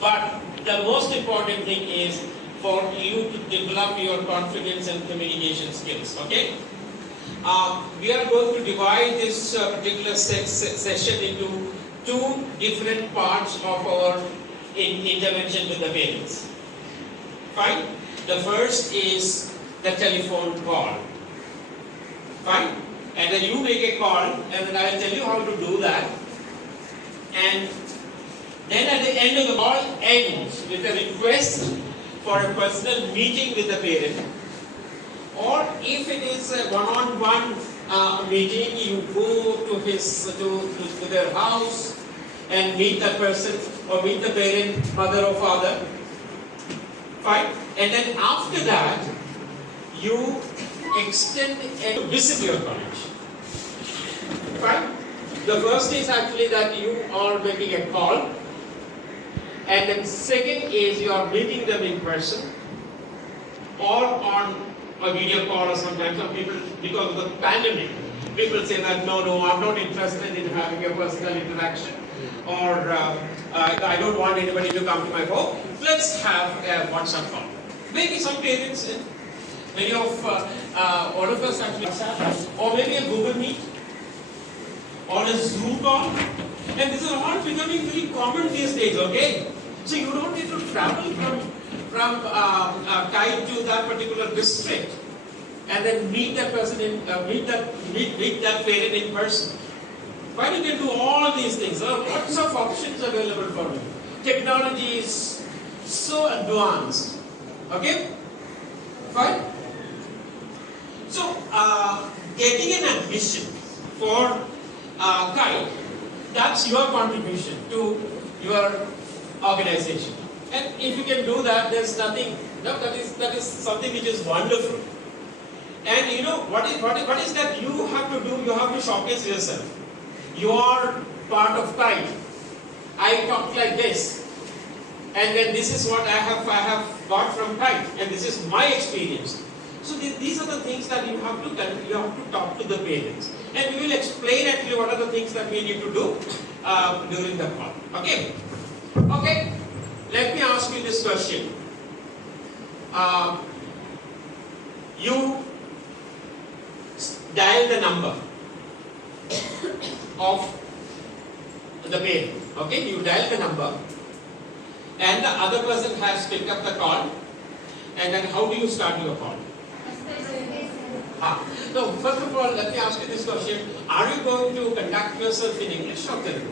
But the most important thing is for you to develop your confidence and communication skills. Okay? We are going to divide this particular session into two different parts of our intervention with the parents. Fine? The first is the telephone call. Fine? And then you make a call, and then I will tell you how to do that. And then at the end of the call ends with a request for a personal meeting with the parent. Or if it is a one-on-one meeting, you go to their house and meet the person or meet the parent, mother or father. Fine? And then after that, you extend and visit your college. Fine? The first is actually that you are making a call, and then second is you are meeting them in person or on a video call, or sometimes some people, because of the pandemic, people say that no, I'm not interested in having a personal interaction, or I don't want anybody to come to my home. Let's have a WhatsApp call. Maybe some parents, many of all of us actually WhatsApp, or maybe a Google Meet, or a Zoom call, and this is all becoming very common these days. Okay, so you don't need to travel from Kiet to that particular district, and then meet that person meet that parent in person. Why you can do all these things? There are lots of options available for you. Technology is so advanced. Okay, fine. So getting an admission for Kiet, that's your contribution to your organization. And if you can do that, there's nothing. No, that is something which is wonderful. And you know what is that you have to do? You have to showcase yourself. You are part of Kiet. I talk like this, and then this is what I have got from Kiet, and this is my experience. So these are the things that you have to talk to the parents, and we will explain actually what are the things that we need to do during the call. Okay. Okay. Let me ask you this question. You dial the number of the parent. Okay, you dial the number, and the other person has picked up the call, and then how do you start your call? So first of all, let me ask you this question. Are you going to conduct yourself in English or Telugu?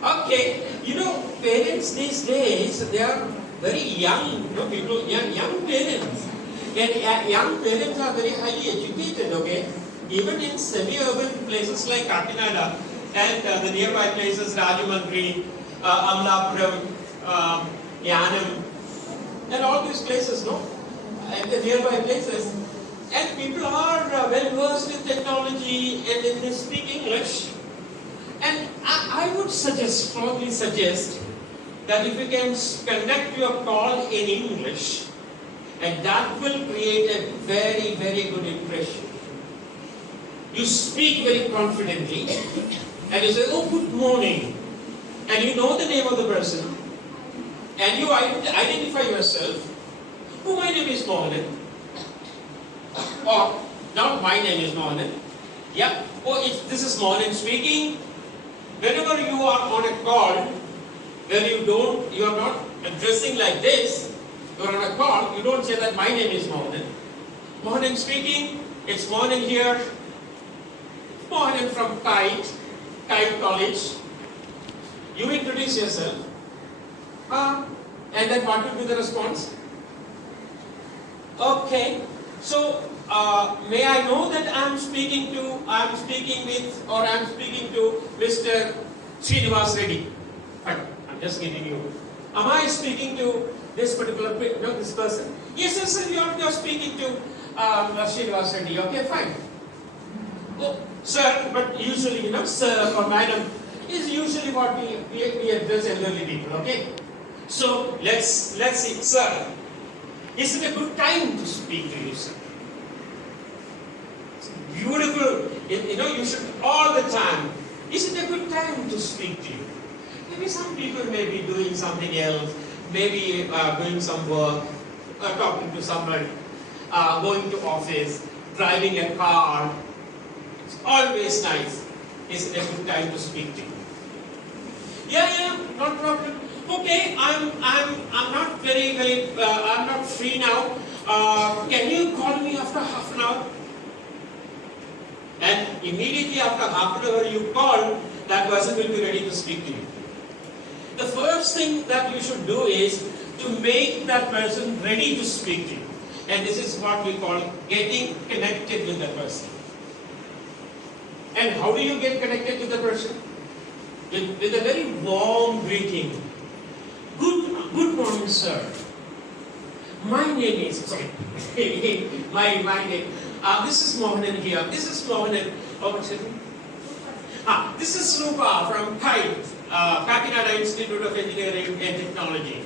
Okay, you know, parents these days, they are very young, people, young parents. And young parents are very highly educated, okay? Even in semi-urban places like Kakinada and the nearby places, Rajamandri, Amlapuram, Yanam, and all these places, no? And the nearby places. And people are well versed in technology and they speak English. And I would strongly suggest that if you can conduct your call in English, and that will create a very, very good impression. You speak very confidently, and you say, oh, good morning, and you know the name of the person, and you identify yourself. Oh, my name is Mohanan. Or, not my name is Mohanan. Yeah, oh, this is Mohanan speaking. Whenever you are on a call, where you are not addressing like this, you are on a call, you don't say that my name is Mohanan. Mohanan speaking, it's Mohanan here. Mohanan from Kiet College. You introduce yourself. And then what will be the response? Okay, so may I know that I'm speaking to Mr. Srinivas Reddy? Fine, I'm just giving you. Am I speaking to this particular this person? Yes, sir, you're speaking to Srinivas Reddy. Okay, fine. Oh, sir, but usually, sir or madam is usually what we address elderly people. Okay, so let's see, sir. Is it a good time to speak to you, sir? It's beautiful. You should all the time Is it a good time to speak to you? Maybe some people may be doing something else, maybe doing some work, talking to someone, going to office, driving a car. It's always nice. Is it a good time to speak to you? Yeah, not problem. Okay, I'm not I'm not free now. Can you call me after half an hour? And immediately after half an hour you call, that person will be ready to speak to you. The first thing that you should do is to make that person ready to speak to you. And this is what we call getting connected with the person. And how do you get connected with the person? With a very warm greeting. Good morning, sir. My name is, my name. This is Mohanan here. This is Mohanan. Oh, what's his name? This is Rupa from Kiet Kakinada Institute of Engineering and Technology.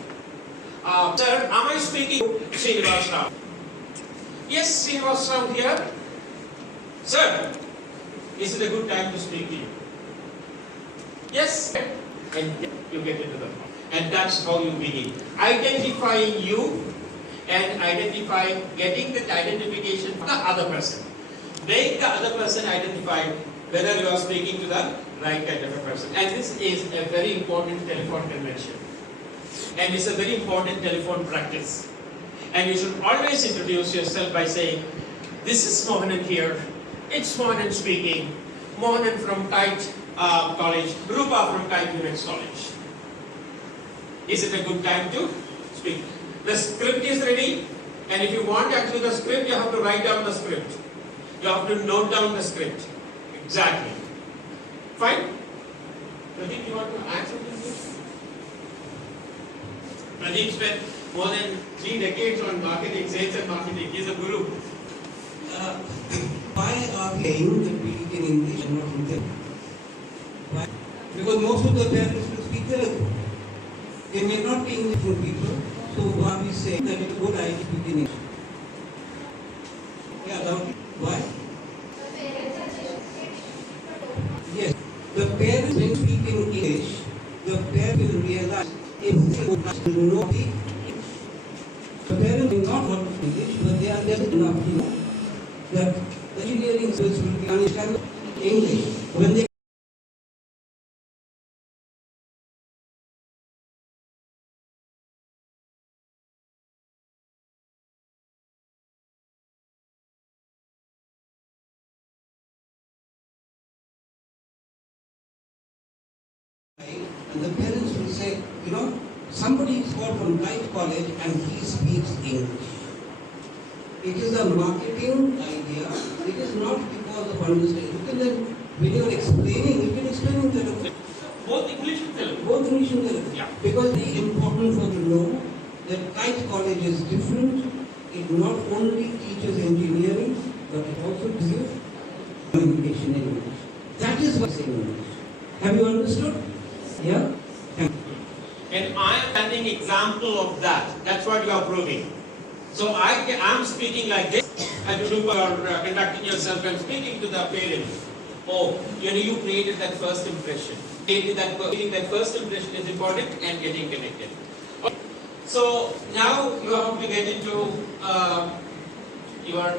Sir, am I speaking to Srinivas Rao? Yes, Srinivas Rao here. Sir, is it a good time to speak to you? Yes. And you get into the point. And that's how you begin. Identifying you and getting the identification from the other person. Make the other person identify whether you are speaking to the right kind of a person. And this is a very important telephone convention. And it's a very important telephone practice. And you should always introduce yourself by saying, this is Mohanan here. It's Mohanan speaking. Mohanan from Kiet College. Rupa from Kiet Units College. Is it a good time to speak? The script is ready. And if you want actually the script, you have to write down the script. You have to note down the script. Exactly. Fine? Pradeep, you want to add something here? Pradeep spent more than 3 decades on marketing, sales and marketing. He is a guru. Why are we saying that we in English and not in Telugu? Why? Because most of the parents will speak Telugu. They may not be English people, so why are we saying that it's a good idea to speak in English? Yeah, why? Yes, the parents when speak in English, the parents will realize if they will not speak English. The parents will not know English, but they are level enough to know that the engineering skills will be understand English. When they and the parents will say, somebody is called from Kiet College and he speaks English. It is a marketing idea. It is not because of understanding. When you are explaining, you can explain in Telugu. Both English and Telugu. Both English and Telugu. Yeah. Because it is important for you to know that Kiet College is different. It not only teaches engineering, but it also teaches communication in English. That is why I say English. Have you understood? Yeah? Thank you. And I am an example of that. That's what you are proving. So I am speaking like this, and you are conducting yourself and speaking to the parents. Oh, you created that first impression. Creating that first impression is important and getting connected. Okay. So now you have to get into your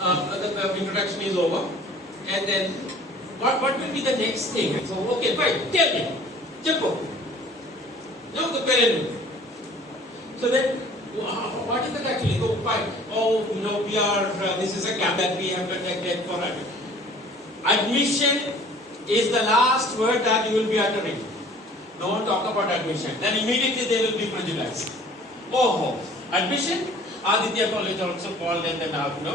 the introduction is over, and then what will be the next thing? So okay, fine. Tell me, Jumbo. Now the parent. So then, what is it actually? Oh, fine. Oh, we are, this is a camp that we have conducted for admission. Admission is the last word that you will be uttering. Don't talk about admission. Then immediately they will be prejudiced. Oh, admission? Aditya College also called and then,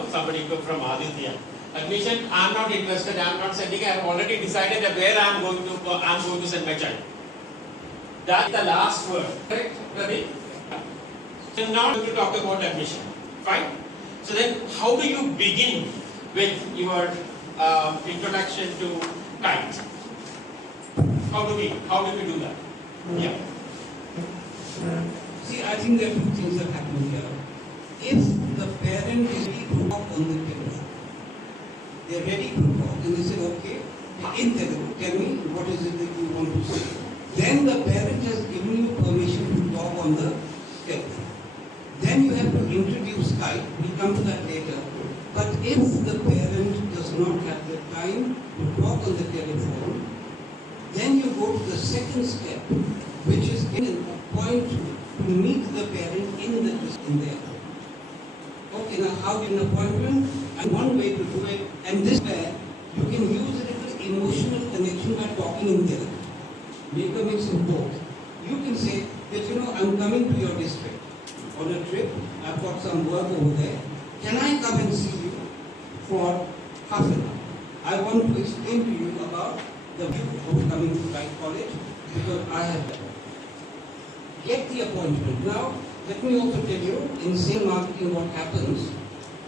somebody from Aditya. Admission, I am not interested, I am not sending, I have already decided that where I am going to send my child. That is the last word. Correct, Pradeep? So now we will talk about admission. Fine? So then how do you begin with your introduction to Kiet? How do we do that? Yeah. See, I think there are two things that happen here. If the parent is ready to talk on the table, they are ready to talk. and they said, okay, in Telugu, tell me what is it that you want to say. Then the parent has given you permission to talk on the telephone. Then you have to introduce Skype. We'll come to that later. But if the parent does not have the time to talk on the telephone, then you go to the second step, which is getting a point to meet the parent in their home. Okay, now how do you an appointment? And one way to do it, and this way you can use a little emotional connection by talking in Telugu. Make a mix of both. You can say that, I'm coming to your district on a trip. I've got some work over there. Can I come and see you for half an hour? I want to explain to you about the view of coming to Light College because I have that. Get the appointment. Now, let me also tell you, in same marketing what happens,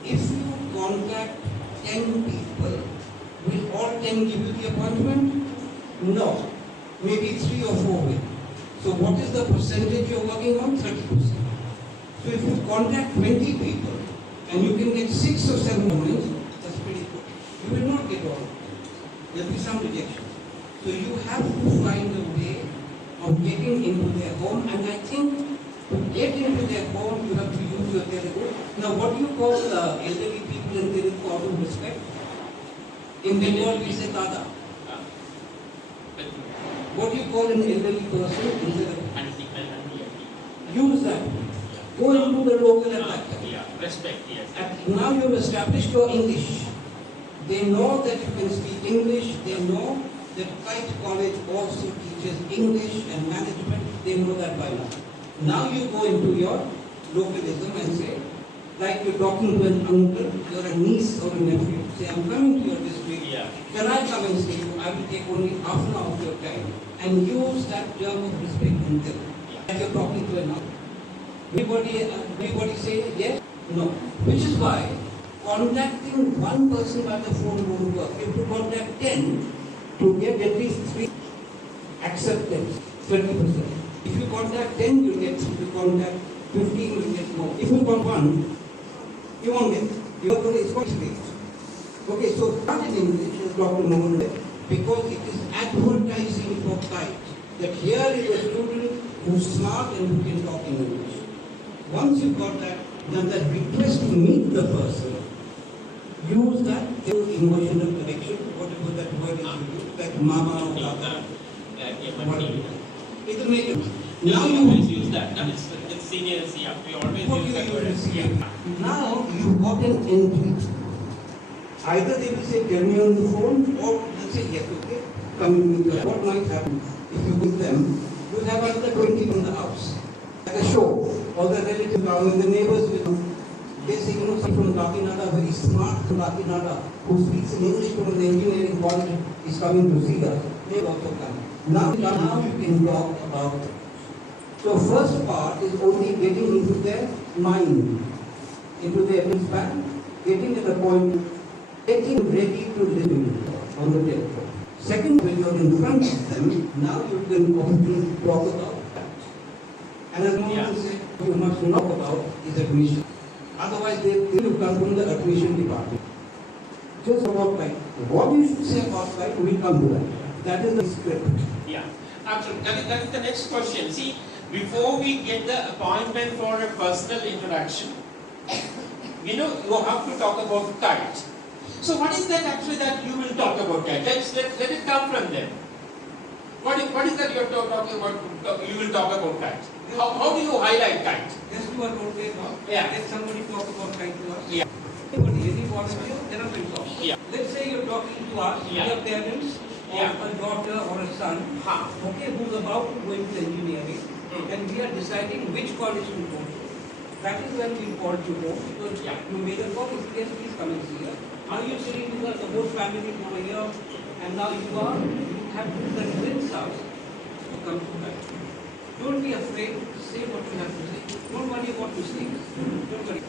if you contact 10 people, will all 10 give you the appointment? No. Maybe 3 or 4 will. So what is the percentage you're working on? 30%. So if you contact 20 people and you can get 6 or 7 appointments, that's pretty good. You will not get all. There will be some rejection. So you have to find a way of getting into their home, and I think to get into their home, you have to use your Telugu. Now, what do you call elderly people in Telugu out of respect? In Bengal, we say Tata. What do you call an elderly person instead of? Use that. Go into the local at that time. Yeah, respect, yes. And now you have established your English. They know that you can speak English. They know that Kiet College also teaches English and management. They know that by now. Now you go into your localism and say, like you're talking to an uncle, you're a niece or a nephew. Say, I'm coming to your district. Yeah. Can I come and see you? I will take only half an hour of your time. And use that term of respect and tell. Like you're talking to an uncle. Everybody say yes? No. Which is why contacting one person by the phone won't work. You have to contact 10 to get at least 3 acceptance, 30%. If you contact 10, you get 3. If you contact 15, you get more. If you contact 1, you won't get. You have to speak. Okay, so start in English as Dr. Mohan said, because it is advertising for Kiet. That here is a student who's smart and who can talk in English. Once you got that, then that request to meet the person, use that emotional connection, whatever that word is used, like mama or tata. It will make it. Now you always use that. No, it's seniors, yeah. We always use that word. Yeah. Now you got an entry. Either they will say, tell me on the phone, or they'll say, yes, okay, come with me. What might happen if you with them, you'll have another 20 in the house. Like a show. All the relatives come and the neighbors will come. They say, someone from Kakinada, very smart from Kakinada, who speaks in English from the engineering college, is coming to see us. They will also come. Now you can talk about it. So first part is only getting into their mind, into their span, getting at the point, getting ready to live on the telephone. Second, when you're in front of them, now you can often talk about that. And as Mohan said, you must know about is admission. Otherwise, they will come from the admission department. Just about like what you should say about Kiet, we'll come to that. That is the script. Yeah, absolutely. That is the next question. See, before we get the appointment for a personal interaction, you have to talk about Kiet. So what is that actually that you will talk about Kiet? Let it come from them. What is that you're talking about? You will talk about Kiet. How do you highlight Kiet? Just do a role-play talk. Yeah. Let somebody talk about Kiet to us. Yeah. Any volunteer, then I will talk. Yeah. Let's say you're talking to us, your parents, or a daughter or a son, okay, who's about to go into engineering, and we are deciding which college to go to. That is when we called you home, because you made a call, yes, please come and see us. Now you're sitting with us, the whole family over here, and now you have to convince us to come to Kiet. Don't be afraid, say what you have to say. Don't worry what you say. Don't worry.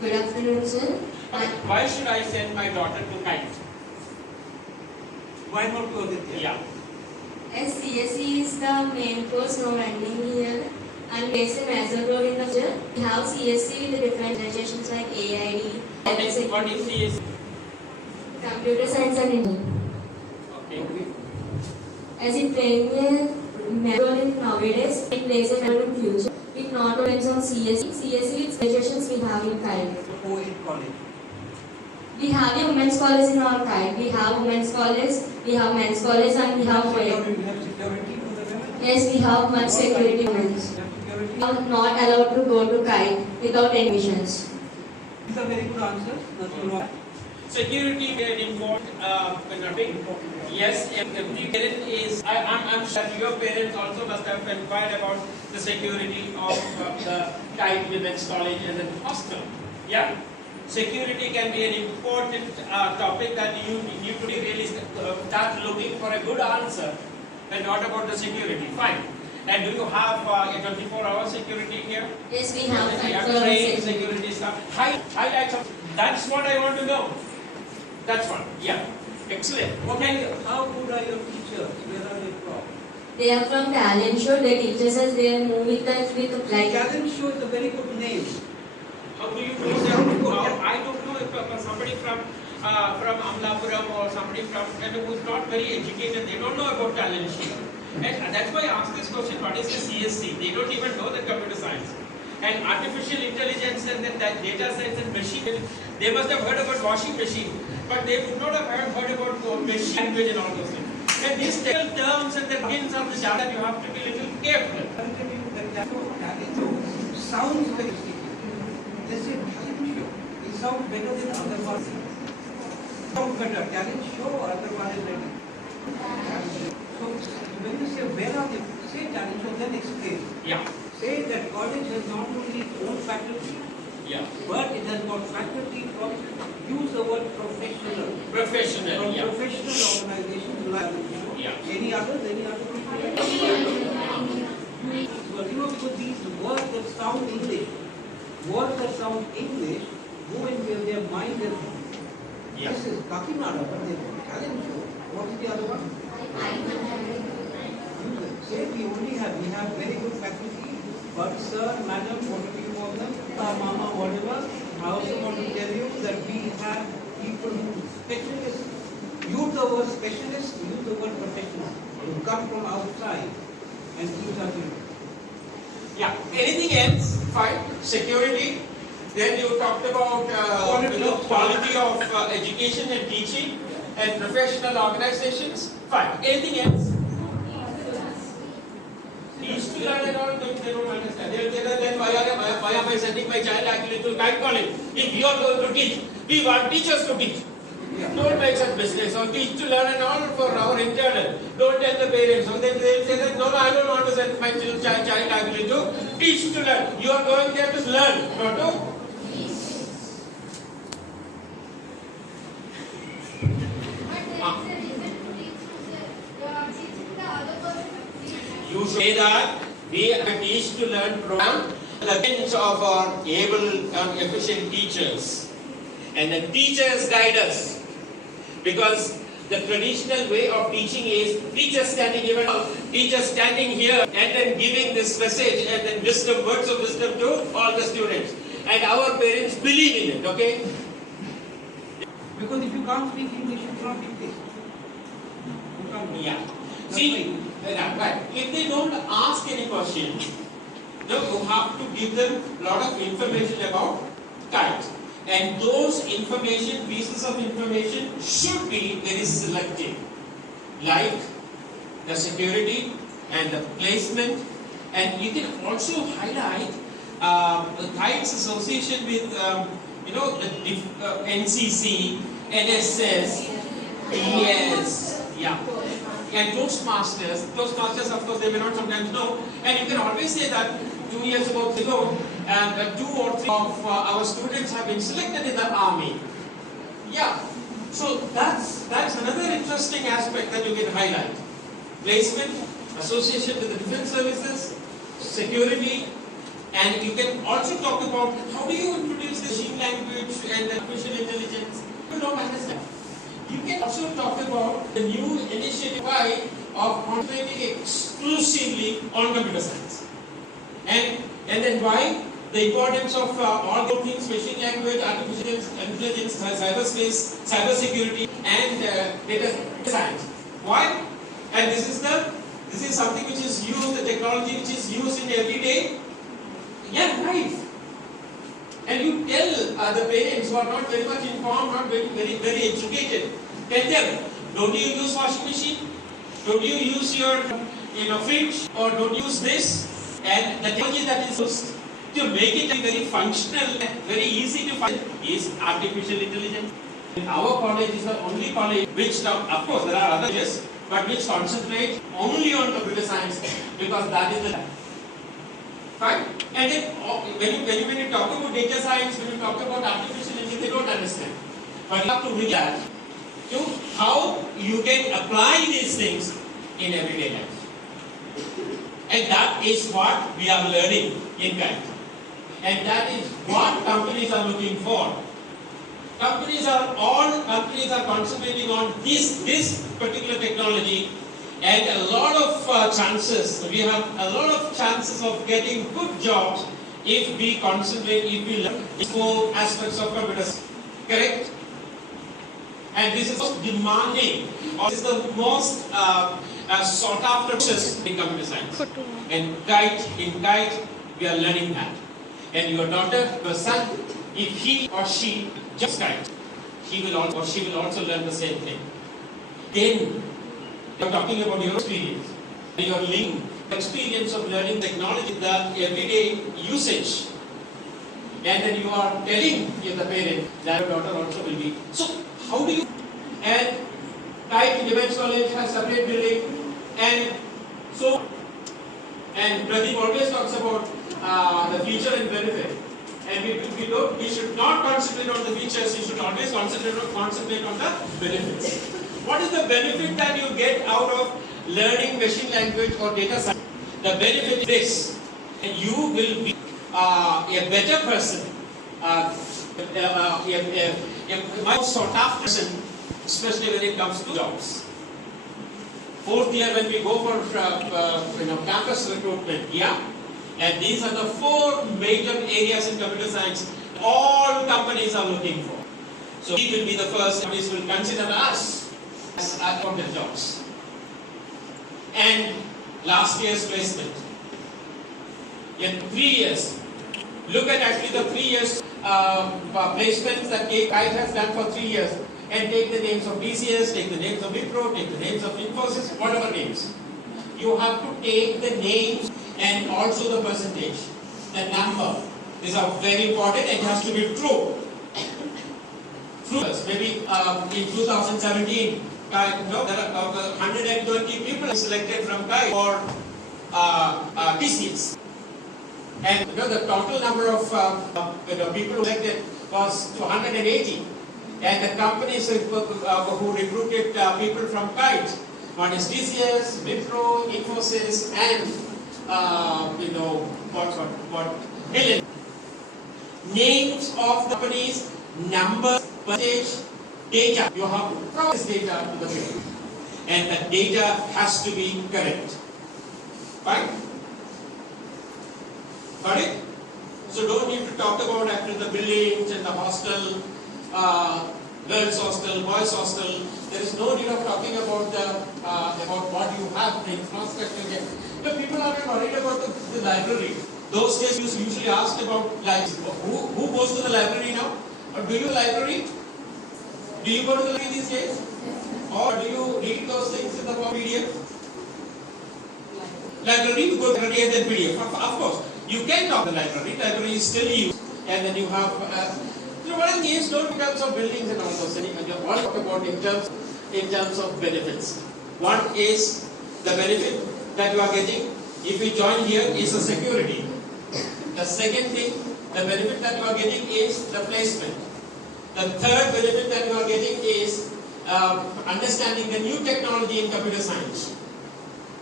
Good afternoon, sir. Why should I send my daughter to Kiet? Why not go with Yeah. As CSE is the main course now running here, and based in major role in the future, we have CSE with different organizations like AID, What is CSE? Computer science and engineering. Okay. As it playing a major role in nowadays, it plays a major role in future. It not depends on CSE. CSE with graduations we have in Kiet. Co-ed college. We have a women's college in our Kiet. We have women's college, we have men's college, and we have Security, co-ed. we have security for the women. Yes, we have much security women's. We have security. We are not allowed to go to Kiet without admissions. These are very good answers. Nothing wrong. Security is an important. Yes, every parent is. I'm sure your parents also must have inquired about the security of the Kiet Women's College and the hostel. Yeah, security can be an important topic that you need to really start looking for a good answer, and not about the security. Fine. And do you have a 24-hour security here? Yes, we have You have trained security staff. Highlights of. That's what I want to know. That's one. Yeah. Excellent. Okay. How good are your teachers? Where are they from? They are from talent show. They teach us. They move with us with like. Talent show is a very good name. How do you know that? I don't know if somebody from Amlapuram or somebody from who is not very educated, they don't know about talent show. And that's why I asked this question, what is the CSC? They don't even know the computer science. And artificial intelligence and then that data science and machine, they must have heard about washing machine, but they would not have heard about machine language and all those things. And these technical terms and the begins of the that you have to be a little careful. I'll tell you that talent show sounds very sticky. They say talent show. It sounds better than other ones. Sounds better. Talent show, other one is better. So when you say where are they, say talent show, then explain. Yeah. Say that college has not only its own faculty, Yeah. but it has got faculty from, use the word professional. Professional. From Yeah. professional organizations like, Yeah. any others? Well, because these words that sound English, go in with their mind and Yeah. this is Kakinada, but they talent show. What is the other one? Say we have very good faculty, but sir, madam, whatever you call them, mama, whatever, I also want to tell you that we have people who specialists, use the word specialist, use the word professional, who come from outside and teach us. Yeah. Anything else? Fine. Security. Then you talked about quality of education and teaching and professional organizations. Fine. Anything else? Teach to learn and all, they don't understand. They'll say that then why am I sending my child actually to Kiet College? If you are going to teach, we want teachers to teach. Don't make such business or teach to learn and all for our internal. Don't tell the parents. So they'll say that no, I don't want to send my child actually to teach to learn. You are going there to learn, not to. You say that we are a teach to learn program, the bench of our able and efficient teachers. And the teachers guide us. Because the traditional way of teaching is teacher standing here and then giving this message and then wisdom, words of wisdom to all the students. And our parents believe in it, okay? Because if you can't speak English, you cannot be placed. Yeah. See, right. If they don't ask any question, you have to give them a lot of information about Kiet. And those pieces of information should be very selective. Like the security and the placement. And you can also highlight Kiet's association with, the NCC, NSS, ES, yeah. And Toastmasters, of course, they may not sometimes know. And you can always say that 2 years ago, and 2 or 3 of our students have been selected in the army. Yeah. So that's another interesting aspect that you can highlight. Placement, association with the defense services, security, and you can also talk about how do you introduce the machine language and the artificial intelligence. You don't understand. You can also talk about the new initiative of concentrating exclusively on computer science. And then why? the importance of all the things, machine language, artificial intelligence, cyberspace, cybersecurity, and data science. Why? And this is something which is used, the technology which is used in everyday life. And you tell the parents who are not very much informed, not very educated, tell them, don't you use washing machine? Don't you use your fridge? Or don't use this? And the technology that is used to make it very functional, very easy to find is artificial intelligence. Our college is the only college which, of course there are other colleges, but which concentrate only on computer science, because that is the fine. And then when you talk about data science, when you talk about artificial intelligence, they don't understand. But you have to read that to how you can apply these things in everyday life. And that is what we are learning in Kiet. And that is what companies are looking for. Companies are concentrating on this particular technology, and a lot of chances. We have a lot of chances of getting good jobs if we concentrate, if we learn these 4 aspects of computers. Correct? And this is the most demanding, or this is the most sought after process in computer science. And in Kiet, we are learning that. And your daughter, your son, if he or she just Kiet, he will also learn the same thing. Then you are talking about your experience. You are linking the experience of learning technology, the everyday usage. And then you are telling the parent that your daughter also will be. So how do you? And Kiet Defense College has separate building, and so. And Pradeep always talks about the feature and benefit. And we should not concentrate on the features, we should always concentrate on the benefits. What is the benefit that you get out of learning machine language or data science? The benefit is this, and you will be a better person, a much sought after person, especially when it comes to jobs. 4th year when we go for campus recruitment, and these are the 4 major areas in computer science all companies are looking for. So we will be the first companies will consider us as accountant jobs. And last year's placement. In 3 years, look at actually the 3 years placements that Kiet has done for 3 years. And take the names of BCS, take the names of Wipro, take the names of Infosys, whatever names. You have to take the names and also the percentage, the number. These are very important and it has to be true. Maybe in 2017, there are 120 people selected from Kiet for TCS. And the total number of people selected was 280. And the companies who recruited people from Kiet, one is TCS, Wipro, Infosys, and Million. Names of the companies, numbers, percentage, data. You have to process data to the field, and the data has to be correct. Fine? Got it? So don't need to talk about actually the buildings and the hostel. Girls hostel, boys hostel. There is no need of talking about what you have, the infrastructure there. The people are worried about the library. Those days you usually asked about who goes to the library now? Or do you library? Do you go to the library these days? Or do you read those things in the PDF? Library, you go to the library and then PDF. Of course, you can talk the library. Library is still used, and then you have. What I'm saying is, don't in terms of buildings and all those things. All talk about in terms of benefits. One is the benefit that you are getting if you join here is a security. The second thing, the benefit that you are getting is the placement. The third benefit that you are getting is understanding the new technology in computer science.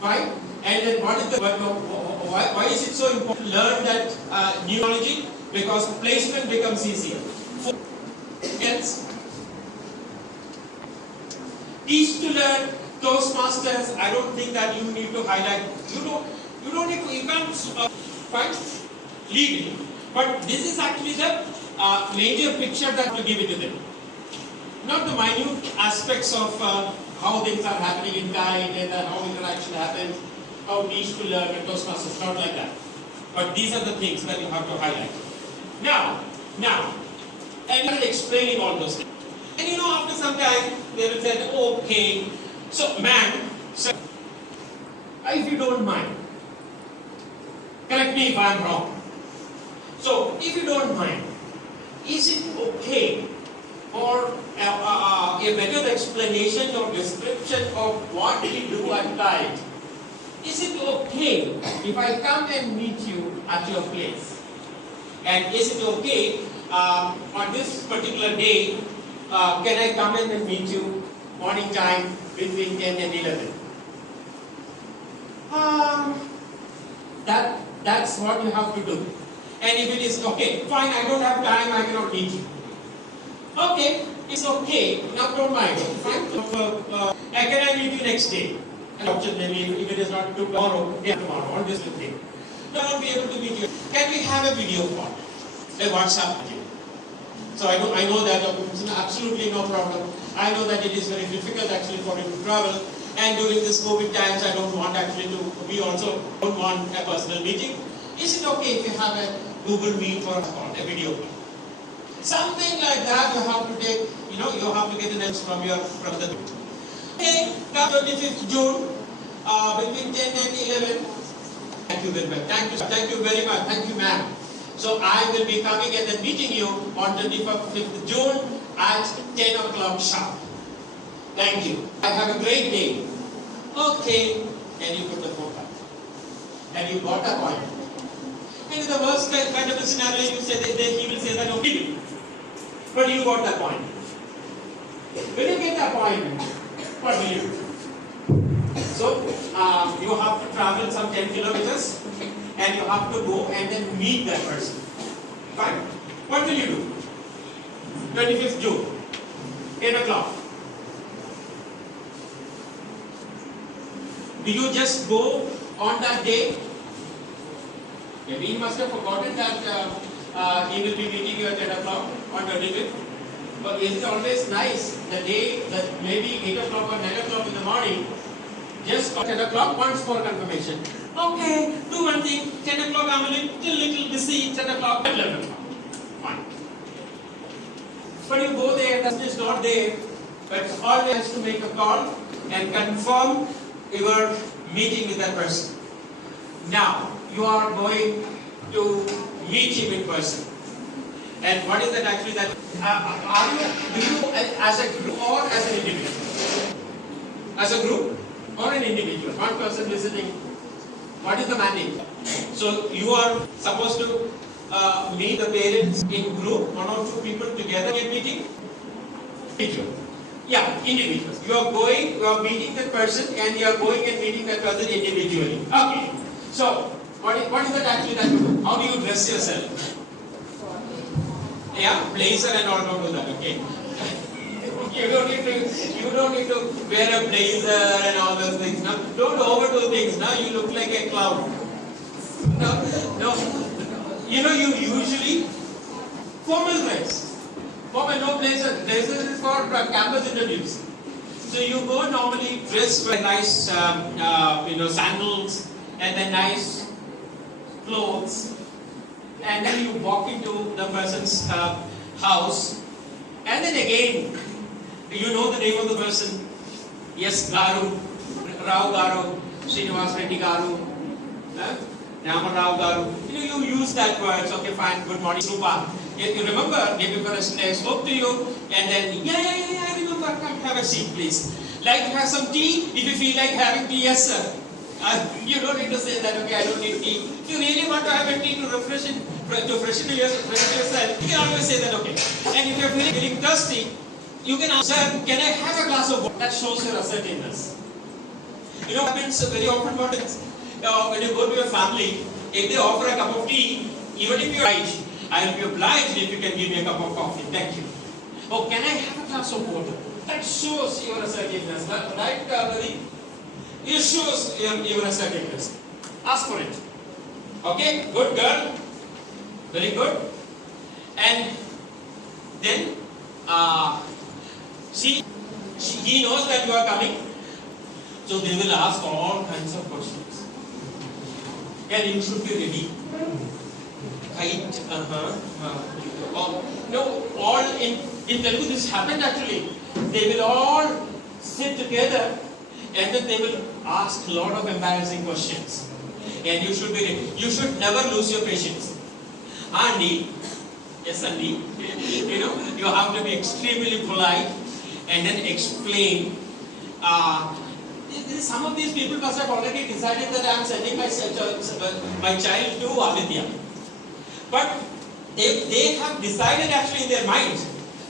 Right? And then what is why is it so important to learn that new technology? Because placement becomes easier. Yes. Teach to learn, Toastmasters. I don't think that you need to highlight. You don't need to. You can't find lead. But this is actually the major picture that we give it to them. Not the minute aspects of how things are happening in Kiet and how interaction happens, how teach to learn and Toastmasters, not like that. But these are the things that you have to highlight. Now, and you are explaining all those things. And after some time, they will say, okay, so ma'am, sir, if you don't mind, correct me if I am wrong. So, if you don't mind, is it okay for a better explanation or description of what we do at Kiet? Is it okay if I come and meet you at your place? And is it okay on this particular day, can I come in and meet you morning time between 10 and 11? That's what you have to do. And if it is okay, fine, I don't have time, I cannot meet you. Okay, it's okay, now don't mind. Fine, can I meet you next day? And maybe if it is not tomorrow, tomorrow, on this day. I won't be able to meet you. Can we have a video call? A WhatsApp video. So I know that absolutely no problem. I know that it is very difficult actually for him to travel. And during this COVID times, I don't want actually to, we also don't want a personal meeting. Is it okay if you have a Google Meet or a video call? Something like that you have to take, you have to get the names from the okay, 25th June, between 10 and 11. Thank you very much. Thank you very much. Thank you, ma'am. So I will be coming and then meeting you on 25th June at 10 o'clock sharp. Thank you. I have a great day. Okay. And you put the phone back. And you got a point. And in the worst kind of a scenario, you say that he will say that okay. But you got the point. When you get the appointment, what will you do? So, you have to travel some 10 kilometers and you have to go and then meet that person. Fine? What will you do? 25th June, 10 o'clock. Do you just go on that day? Maybe he must have forgotten that he will be meeting you at 10 o'clock on 25th. But is it always nice the day that maybe 8 o'clock or 9 o'clock in the morning, just 10 o'clock once for confirmation. Okay, do one thing, 10 o'clock I'm a little busy, 10 o'clock, 11 o'clock. Fine. But you go there, that is not there, but always to make a call and confirm your meeting with that person. Now, you are going to meet him in person. And what is that actually that, do you as a group or as an individual? As a group or an individual? One person visiting. What is the mandate? So you are supposed to meet the parents in group, one or two people together in meeting? Individual. Yeah, individuals. You are meeting that person and you are going and meeting that person individually. Okay. So, what is that actually that you do? How do you dress yourself? Yeah, blazer and all, don't do that, okay? You don't need to wear a blazer and all those things. Now, don't overdo things. Now you look like a clown. No. You usually formal dress. Formal, no blazer. Blazer is for campus interviews. So you go normally dressed with nice, sandals and then nice clothes. And then you walk into the person's house. And then again, do you know the name of the person? Yes, Garu, Rao Garu, Srinivas Reddy Garu, Nama Rao Garu. You use that words, okay, fine, good morning, Rupa. You remember, day before yesterday I spoke to you, and then, yeah, I remember, come have a seat, please. Like to have some tea? If you feel like having tea, yes, sir. You don't need to say that, okay, I don't need tea. If you really want to have a tea to freshen yourself, you can always say that, okay. And if you're feeling thirsty, you can ask, sir, can I have a glass of water? That shows your assertiveness. It happens very often when you go to your family, if they offer a cup of tea, even if you're obliged, I will be obliged if you can give me a cup of coffee. Thank you. Oh, can I have a glass of water? That shows your assertiveness, right, Pradeep? It shows your assertiveness. Ask for it. Okay, good girl. Very good. And then he knows that you are coming, so they will ask all kinds of questions, and you should be ready. Right? No, all in Telugu this happened actually. They will all sit together and then they will ask a lot of embarrassing questions. And you should be ready. You should never lose your patience. Andy, yes Andy, you have to be extremely polite and then explain. Some of these people must have already decided that I am sending my child to Aditya. But they have decided actually in their mind,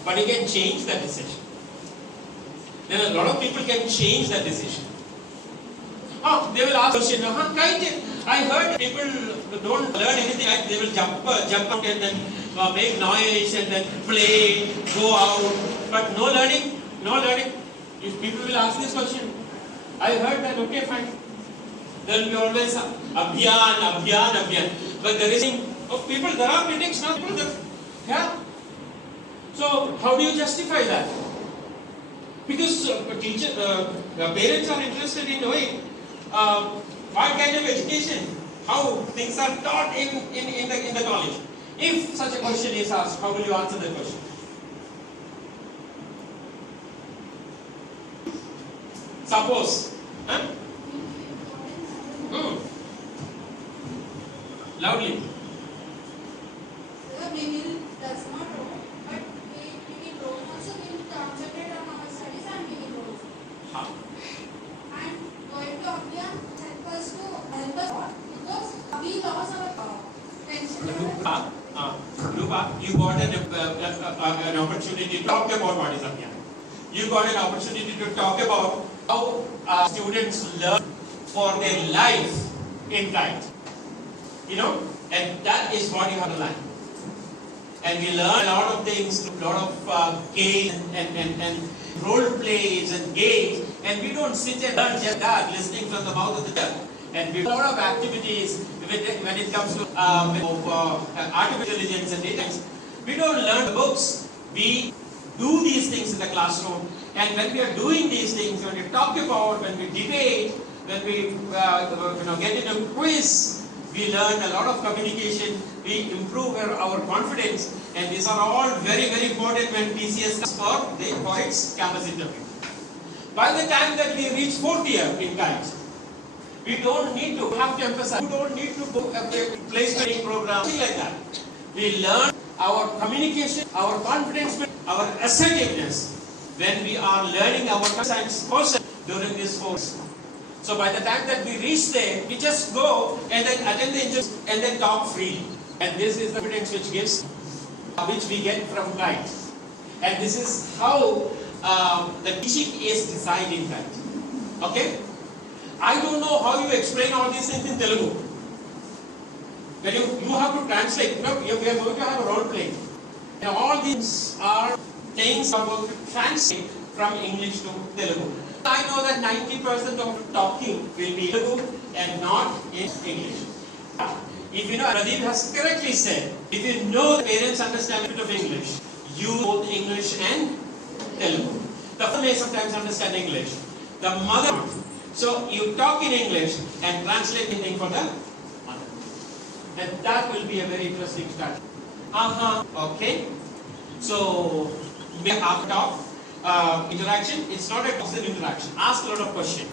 but you can change that decision. Then a lot of people can change that decision. They will ask a question, right? I heard people don't learn anything, right? They will jump out and then make noise and then play, go out, but no learning. If people will ask this question, I heard that, okay, fine. There will be always abhiyan. But there is people, there are meetings now, people, yeah. So how do you justify that? Because parents are interested in knowing what kind of education, how things are taught in the college. If such a question is asked, how will you answer the question? Suppose, loudly. We will does not know, but we will also will concentrate on our studies and we will also. How? And going to India help us because we lost our pension. Rupa, you got an opportunity to talk about what is Abhiyan. You got an opportunity to talk about how students learn for their life in Kiet. And that is what you have to learn. And we learn a lot of things, a lot of games and role plays and games, and we don't sit and learn just that, listening from the mouth of the teacher. And we do a lot of activities when it comes to artificial intelligence and data. We don't learn the books. We do these things in the classroom. And when we are doing these things, when we talk about, when we debate, when we get into a quiz, we learn a lot of communication. We improve our confidence, and these are all very, very important when TCS comes for its campus interview. By the time that we reach 4th year in Kiet, we don't need to have to emphasize. We don't need to book a placement program, something like that. We learn our communication, our confidence, our assertiveness when we are learning our science course during this course. So by the time that we reach there, we just go and then attend the interview and then talk freely. And this is the confidence which we get from Kiet. And this is how the teaching is designed in Kiet. Okay? I don't know how you explain all these things in Telugu. When you have to translate, we are going to have a role play. And all these are things about to translate from English to Telugu. I know that 90% of talking will be Telugu and not in English. If Pradeep has correctly said, if you know the parents understand a bit of English, use both English and Telugu. The father may sometimes understand English. The mother. So you talk in English and translate anything for the mother. And that will be a very interesting start. Okay. So we have talk. Interaction. It's not a constant interaction. Ask a lot of questions.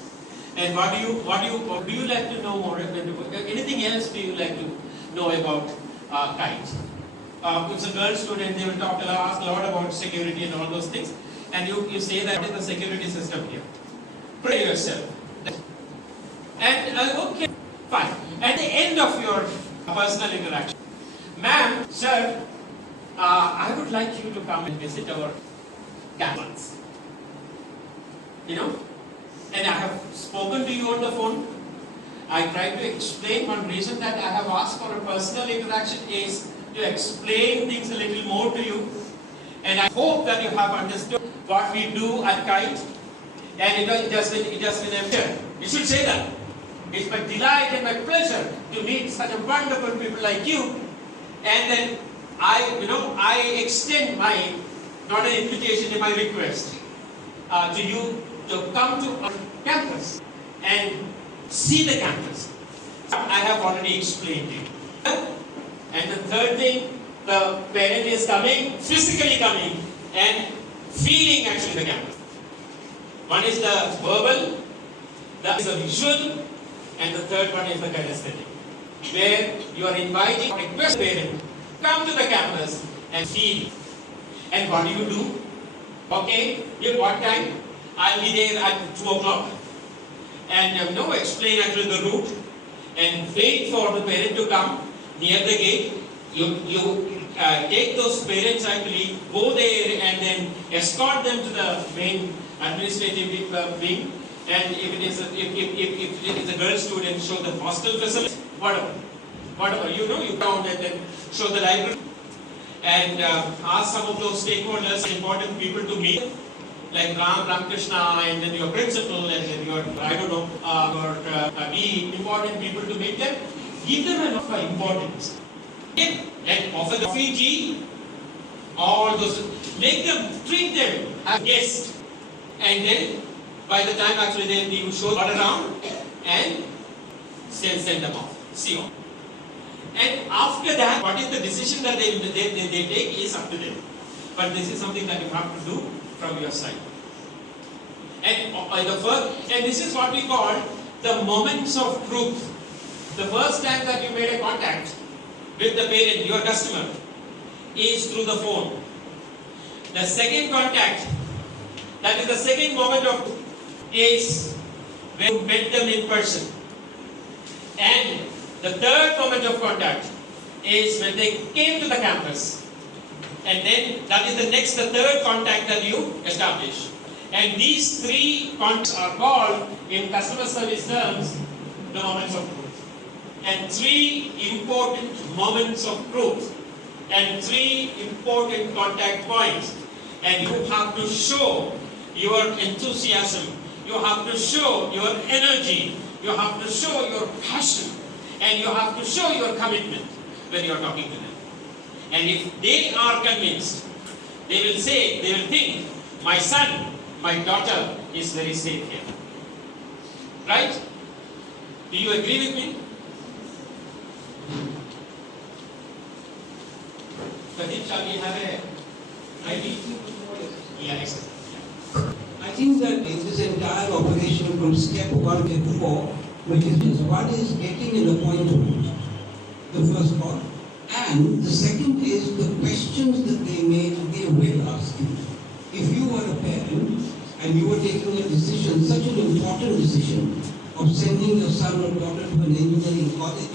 And what do you like to know more? Anything else do you like to know about Kiet? If it's a girl student, they will ask a lot about security and all those things. And you say that in the security system here. Pray yourself. And okay, fine. At the end of your personal interaction, ma'am, sir, I would like you to come and visit our campus. And I have spoken to you on the phone. I tried to explain one reason that I have asked for a personal interaction is to explain things a little more to you. And I hope that you have understood what we do at Kiet. And it has been a pleasure. You should say that. It's my delight and my pleasure to meet such a wonderful people like you. And then I extend my, not an invitation, my request to you to come to our campus and see the campus. I have already explained to you. And the third thing, the parent is coming, physically coming, and feeling actually the campus. One is the verbal, that is the visual, and the third one is the kinesthetic, where you are inviting or request parent, come to the campus and feel. And what do you do? Okay, at what time? I'll be there at 2 o'clock. And explain actually the route and wait for the parent to come near the gate. You take those parents actually, go there and then escort them to the main administrative wing. And if it is a girl student, show the hostel facility, whatever you count and then show the library. And ask some of those stakeholders, important people to meet, like Ramakrishna, and then your principal, and then your, important people to meet them. Give them enough importance. And offer the free tea, all those, treat them as guests. And then, by the time actually you show around and send them off. See you. And after that, what is the decision that they take is up to them. But this is something that you have to do from your side. And this is what we call the moments of truth. The first time that you made a contact with the parent, your customer, is through the phone. The second contact, that is the second moment of truth, is when you met them in person. And the third moment of contact is when they came to the campus. And then that is the third contact that you establish. And these three contacts are called, in customer service terms, the moments of truth. And three important moments of truth. And three important contact points. And you have to show your enthusiasm. You have to show your energy. You have to show your passion. And you have to show your commitment when you are talking to them. And if they are convinced, they will think, my son, my daughter is very safe here. Right? Do you agree with me? Pradeep, shall we have a ID? Yeah, exactly. I think that in this entire operation from step 1 to 4, which is one is getting an appointment, the first part, and the second is the questions that they will ask you. If you were a parent and you were taking a decision, such an important decision of sending your son or daughter to an engineering college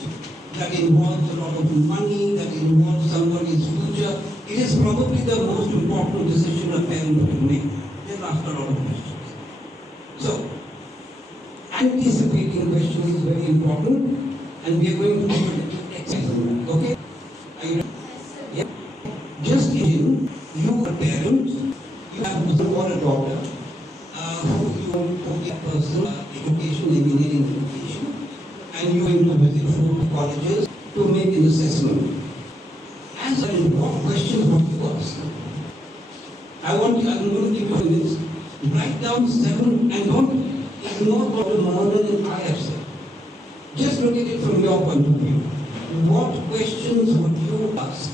that involves a lot of money, that involves somebody's future, it is probably the most important decision a parent will make. They'll ask a lot of questions. So, anticipating questions is very important, and we are going to do a little exercise. Okay? Are you ready? Yeah. Just imagine you are a parent, you have a son or a daughter who you want to get personal education, engineering education, and you are going to visit 4 colleges to make an assessment. As and what questions would you ask? I'm going to give you a list. Write down 7 and don't ignore what the mohanan and I have said. Just look at it from your point of view. What questions would you ask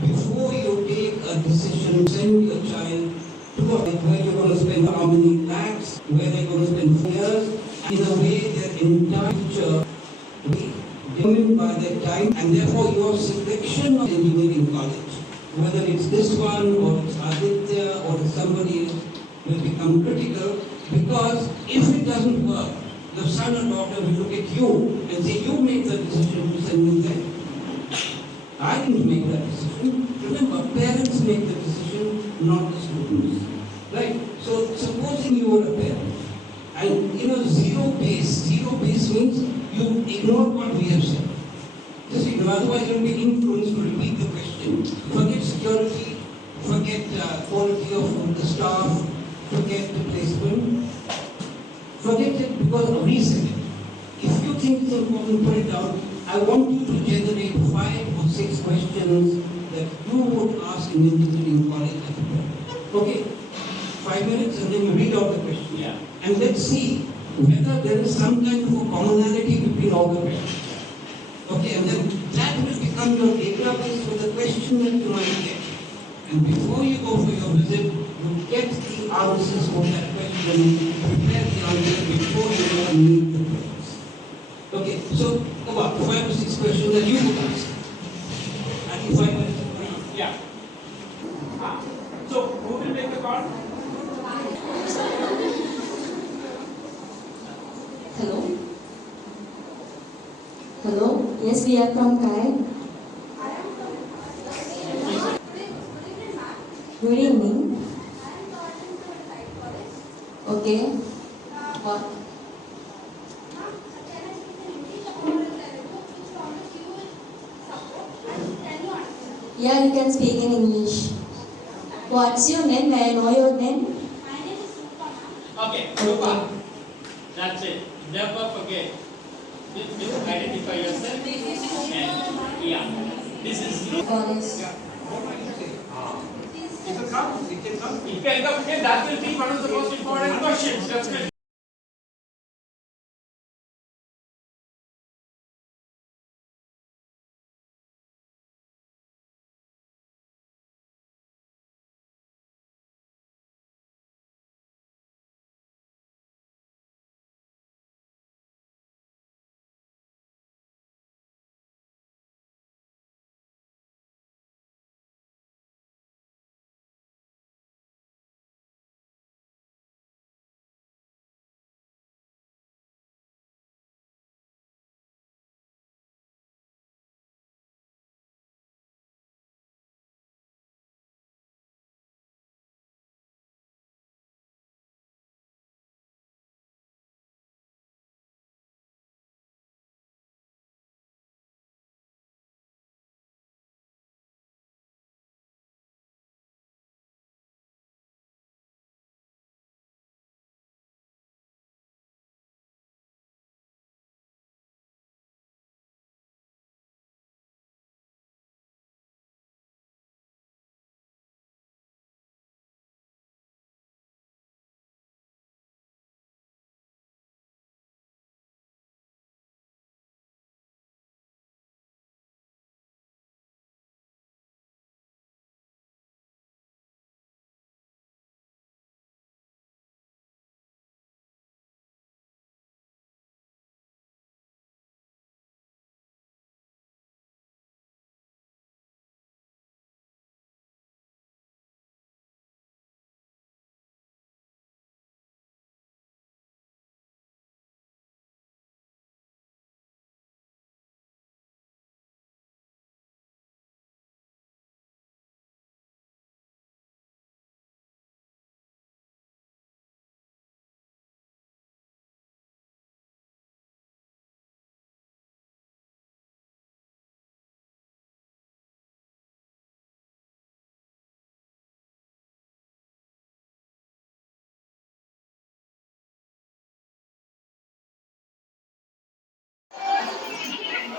before you take a decision, send your child to where you're going to spend how many lakhs, where they're going to spend 4 years, in a way their entire future will be determined by their time, and therefore your selection of engineering college, whether it's this one or it's Aditya or it's somebody else, will become critical, because if it doesn't work, the son or daughter will look at you and say, you made the decision to send me there. I didn't make that decision. Remember, parents make the decision, not the students. Right? So, supposing you were a parent, and zero base means you ignore what we have said. Just ignore, otherwise you will be influenced to repeat the question. Forget security, forget quality of the staff, forget the placement. Forget it because of reason. If you think it's important, put it down. I want you to generate 5 or 6 questions that you would ask in engineering college as well. Okay? 5 minutes and then you read out the question. Yeah. And let's see whether there is some kind of a commonality between all the questions. Okay, and then that will become your database for the question that you might get. And before you go for your visit, you get the answers for that question, prepare the answer before you ever meet the person. Okay, so about 5 or 6 questions that you would ask. And in 5 minutes. Yeah. So, who will make the call? Hello? Hello? Yes, we are from Kiet. Good evening. Okay. What? Yeah, you can speak in English. What's your name? May I know your name? Okay, Rupa. That's it. Never forget. Just identify yourself. And yeah. This is Rupa. College. What are you saying? It can come. It can come. If you end up here, that will be one of the most important questions. That's good.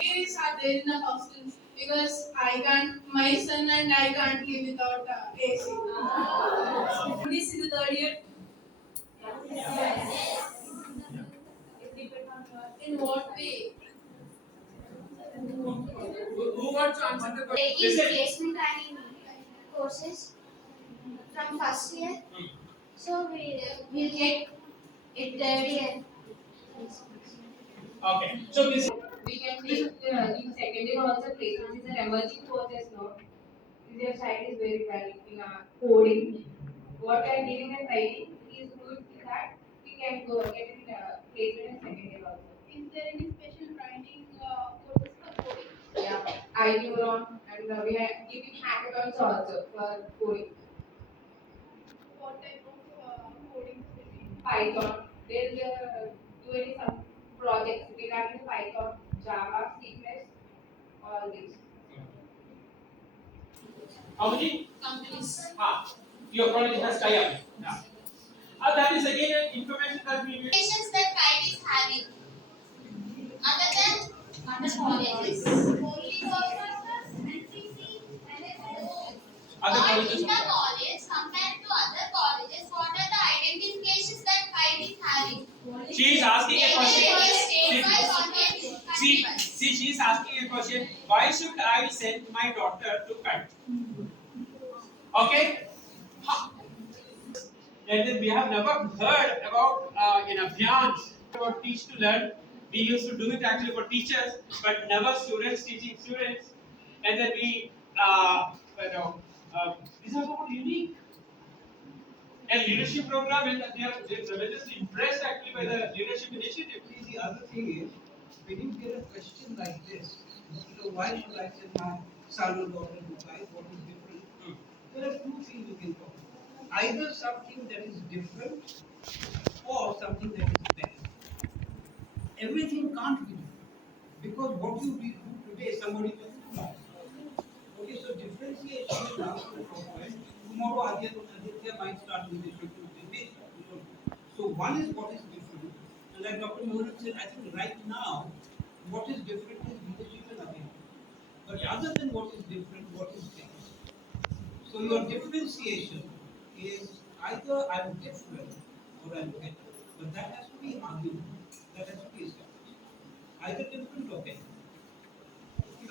Parents are there in the hostels because I can't, my son and I can't live without AC. This is the third year. In what way? Who wants to answer the question? Taking Listen. placement training courses from first year, so we will get it third year. Okay. So this. We can take in second year also placement is an emerging course as no. Your child is very well in coding. What I are giving and writing is good in that we can go get in placement in second year also. Is there any special training courses for coding? Yeah, iNeuron and we are giving hackathons also for coding. What type of coding will be? Python. They'll do any some projects regarding Python, Java, C++, all these. How many? Companies. Your college has tie-up. Yeah. That is again an information that we will. Patients that Kite is having. Other than other colleges. Only government, NCC, Other but colleges in the also. college, compared to other colleges, what are the identifications that KIET is having? She is asking a question. She is asking a question. Why should I send my daughter to Kite? Okay. And then we have never heard about in Abhyaan about teach to learn. We used to do it actually for teachers, but never students teaching students. And then we, these are so unique. And leadership program, and they're tremendously impressed actually by the leadership initiative. See, the other thing is, when you get a question like this, why should I send my son or daughter to Kite? What is different? There are two things you can talk about. Either something that is different or something that is better. Everything can't be different. Because what you do today, somebody will do tomorrow. Okay, so differentiation is now the point. Tomorrow, Aditya might start leadership in debate. So one is what is different. And like Dr. Mohan said, I think right now, what is different is leadership and Aditya. But other than what is different, what is better? So your differentiation is either I'm different or I'm better. But that has to be argued. That has to be established. Either different or better.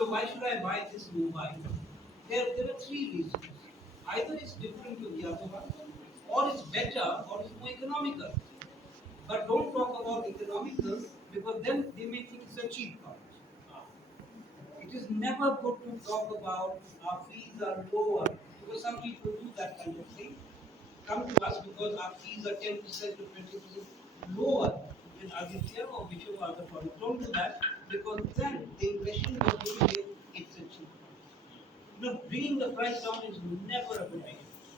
Why should I buy this mobile? There are three reasons. Either it's different to the other one, or it's better, or it's more economical. But don't talk about economical because then they may think it's a cheap product. It is never good to talk about our fees are lower because some people do that kind of thing. Come to us because our fees are 10% to 20% lower than Aditya or whichever other product. Don't do that because then the impression you're giving is it's a cheap product. Bringing the price down is never a good idea.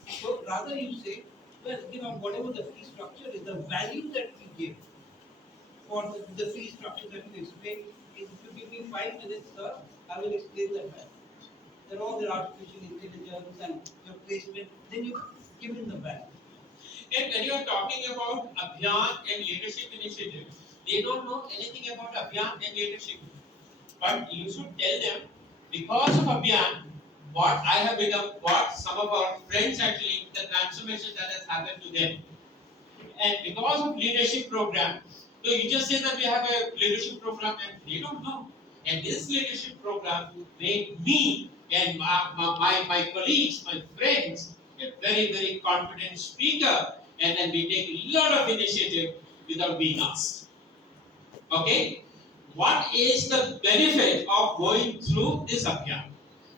So rather you say, well, whatever the fee structure is, the value that we give for the fee structure that you explain, if you give me 5 minutes, sir, I will explain that value. Then all the artificial intelligence and your placement, then you give in the value. And when you are talking about Abhyaan and leadership initiative, they don't know anything about Abhyaan and leadership. But you should tell them, because of Abhyaan, what I have become, what some of our friends actually, the transformation that has happened to them. And because of leadership program, so you just say that we have a leadership program and they don't know. And this leadership program made me and my colleagues, my friends, a very, very confident speaker. And then we take a lot of initiative without being asked. Okay? What is the benefit of going through this Abhyaan?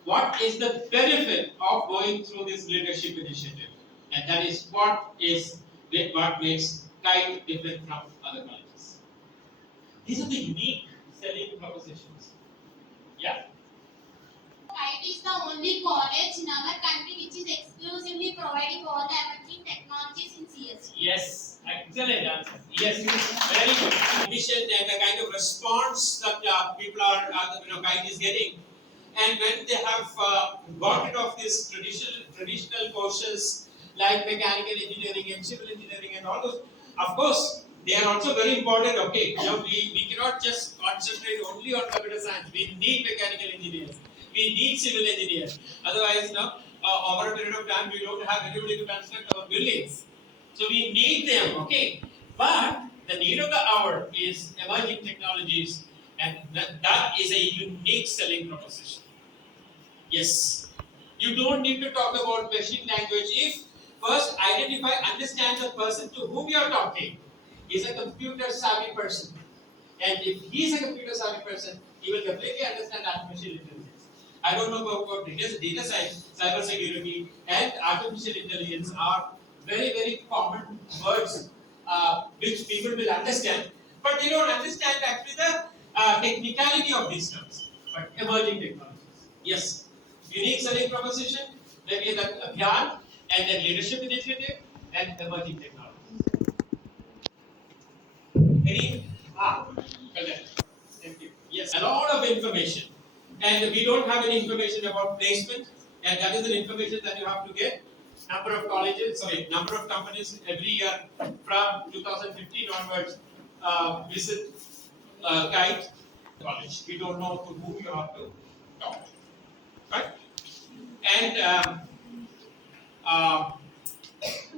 What is the benefit of going through this leadership initiative? And that is what makes Kite different from other colleges. These are the unique selling propositions. Yeah. KIET is the only college in our country which is exclusively providing all the emerging technologies in CSE. Yes, excellent answer. Yes, very good. Mission and the kind of response that people are, Kite is getting. And when they have got rid of these traditional courses like mechanical engineering and civil engineering and all those, of course, they are also very important. Okay, we cannot just concentrate only on computer science. We need mechanical engineers. We need civil engineers. Otherwise, over a period of time, we don't have anybody to construct our buildings. So we need them. Okay, but the need of the hour is emerging technologies, and that is a unique selling proposition. Yes. You don't need to talk about machine language if first identify, understand the person to whom you are talking is a computer savvy person. And if he is a computer savvy person, he will definitely understand artificial intelligence. I don't know about data science, cyber security, and artificial intelligence are very, very common words which people will understand, but they don't understand actually the technicality of these terms. But emerging technologies. Yes. Unique selling proposition, maybe the Abhyaan and then leadership initiative and emerging technologies. Any? Correct. Thank you. Yes, a lot of information. And we don't have any information about placement, and that is the information that you have to get. Number of companies every year from 2015 onwards visit Kite. college. We don't know to whom you have to talk to, right? And uh,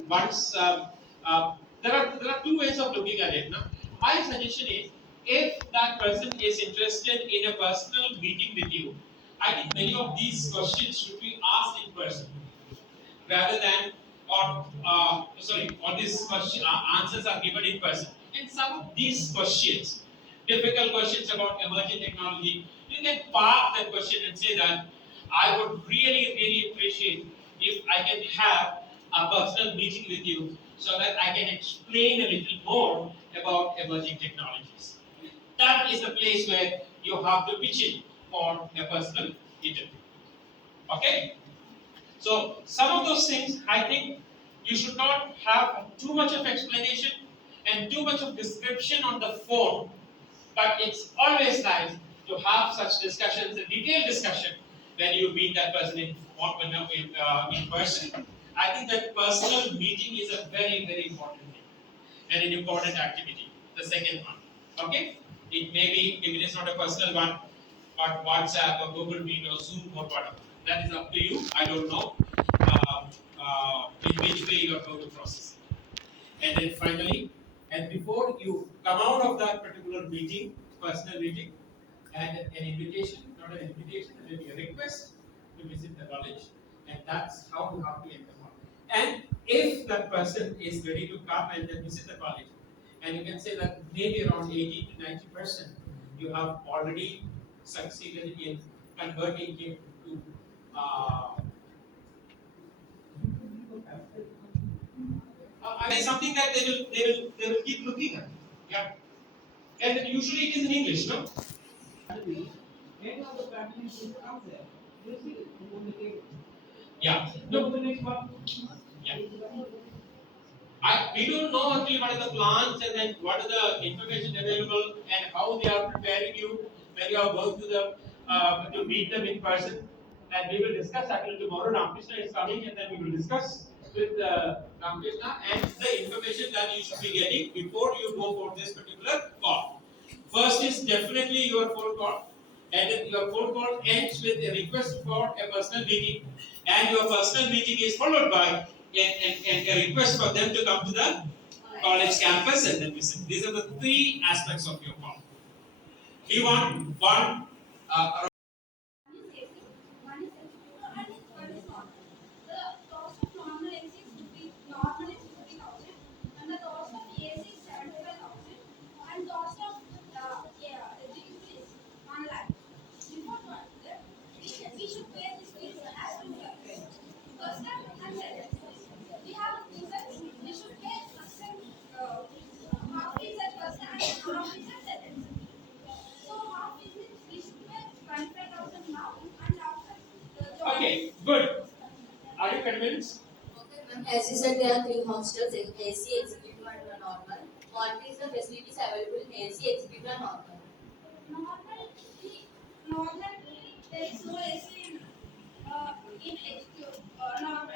once there are two ways of looking at it. Now, my suggestion is if that person is interested in a personal meeting with you, I think many of these questions should be asked in person rather than or these answers are given in person. And some of these questions, difficult questions about emerging technology, you can park that question and say that I would really appreciate if I can have a personal meeting with you so that I can explain a little more about emerging technologies. That is the place where you have to pitch in for a personal interview. Okay? So some of those things, I think you should not have too much of explanation and too much of description on the phone, but it's always nice to have such discussions, a detailed discussion, when you meet that person in person. I think that personal meeting is a very important thing and an important activity. The second one, okay? It may be, if it is not a personal one, but WhatsApp or Google Meet or Zoom or whatever. That is up to you. I don't know in which way you are going to process it. And then finally, and before you come out of that particular meeting, personal meeting, and an invitation, not an invitation, maybe a request to visit the college, and that's how you have to enter on. And if that person is ready to come and then visit the college, and you can say that maybe around 80 to 90%, you have already succeeded in converting him to something that they will keep looking at. Yeah. And usually it is in English, no? Many of the families will come there. You see, on the table. Yeah. No, the next one. Yeah. We don't know actually what are the plans and then what are the information available and how they are preparing you when you are going to meet them in person. And we will discuss actually tomorrow. Ramkrishna is coming and then we will discuss with Ramkrishna and the information that you should be getting before you go for this particular call. First is definitely your phone call. And then your phone call ends with a request for a personal meeting. And your personal meeting is followed by a request for them to come to the college campus and then visit. These are the three aspects of your call. We want one One is AC, one is executive, and one is normal. The cost of normal AC normal is 50,000, and the cost of AC is 75,000, and cost of executive is 1 lakh. Before that, we should pay this fees as two first and second. We have users, we should pay first and half fees at first and half fees at second. So half fees means we should pay 25,000 now and after the job. Okay, good. Are you convinced? Okay, ma'am. As you said, there are three hostels: AC, executive, and normal. What is the facilities available in AC, executive, and normal? Normally there is no AC in execute normal,